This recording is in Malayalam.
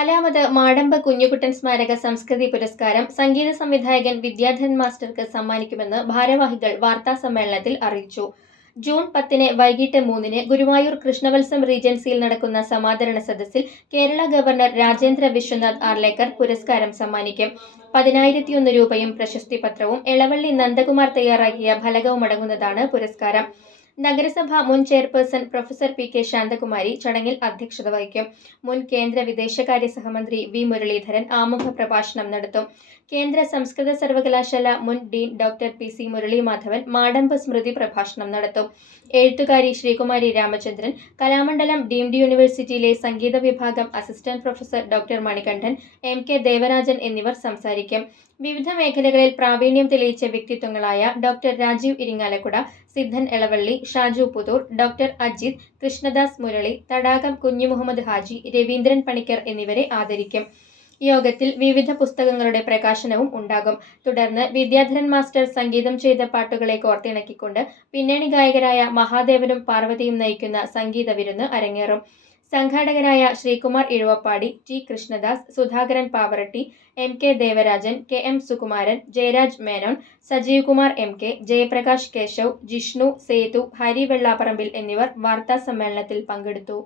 നാലാമത് മാടമ്പ കുഞ്ഞുകുട്ടൻ സ്മാരക സംസ്കൃതി പുരസ്കാരം സംഗീത സംവിധായകൻ വിദ്യാധരൻ മാസ്റ്റർക്ക് സമ്മാനിക്കുമെന്ന് ഭാരവാഹികൾ വാർത്താ സമ്മേളനത്തിൽ അറിയിച്ചു. ജൂൺ പത്തിന് വൈകിട്ട് മൂന്നിന് ഗുരുവായൂർ കൃഷ്ണവത്സം റീജൻസിയിൽ നടക്കുന്ന സമാദരണ സദസ്സിൽ കേരള ഗവർണർ രാജേന്ദ്ര വിശ്വനാഥ് ആർലേക്കർ പുരസ്കാരം സമ്മാനിക്കും. പതിനായിരത്തിയൊന്ന് രൂപയും പ്രശസ്തി പത്രവും എളവള്ളി നന്ദകുമാർ തയ്യാറാക്കിയ ഫലകവും അടങ്ങുന്നതാണ് പുരസ്കാരം. നഗരസഭ മുൻ chairperson professor P K Shanthakumari ചടങ്ങിൽ അധ്യക്ഷത വഹിക്കും. മുൻ കേന്ദ്ര വിദേശകാര്യ സഹമന്ത്രി വി മുരളീധരൻ ആമുഖ പ്രഭാഷണം നടത്തും. കേന്ദ്ര സംസ്കൃത സർവകലാശാല മുൻ dean doctor P C Murali Madhavan Madambu സ്മൃതി പ്രഭാഷണം നടത്തും. എഴുത്തുകാരി ശ്രീകുമാരി രാമചന്ദ്രൻ കലാമണ്ഡലം ഡീംഡ് യൂണിവേഴ്സിറ്റിയിലെ സംഗീത വിഭാഗം assistant professor doctor Manikandan M K Devarajan എന്നിവർ സംസാരിക്കും. വിവിധ മേഖലകളിൽ പ്രാവീണ്യം തെളിയിച്ച വ്യക്തിത്വങ്ങളായ ഡോക്ടർ രാജീവ് ഇരിങ്ങാലക്കുട സിദ്ധൻ എളവള്ളി ഷാജു പുതൂർ ഡോക്ടർ അജിത് കൃഷ്ണദാസ് മുരളി തടാകം കുഞ്ഞു മുഹമ്മദ് ഹാജി രവീന്ദ്രൻ പണിക്കർ എന്നിവരെ ആദരിക്കും. യോഗത്തിൽ വിവിധ പുസ്തകങ്ങളുടെ പ്രകാശനവും ഉണ്ടാകും. തുടർന്ന് വിദ്യാധരൻ മാസ്റ്റർ സംഗീതം ചെയ്ത പാട്ടുകളെ കോർത്തിണക്കിക്കൊണ്ട് പിന്നണി ഗായകരായ മഹാദേവനും പാർവതിയും നയിക്കുന്ന സംഗീത വിരുന്ന് അരങ്ങേറും. സംഘാടകരായ Sreekumar Izhuvappady T Krishnadas Sudhakaran Pavaratty M K Devarajan K M Sukumaran Jayaraj Menon Sajeev Kumar M K Jayaprakash Keshav Jishnu Sethu Hari Vellapparambil എന്നിവർ വാർത്താ സമ്മേളനത്തിൽ പങ്കെടുത്തു.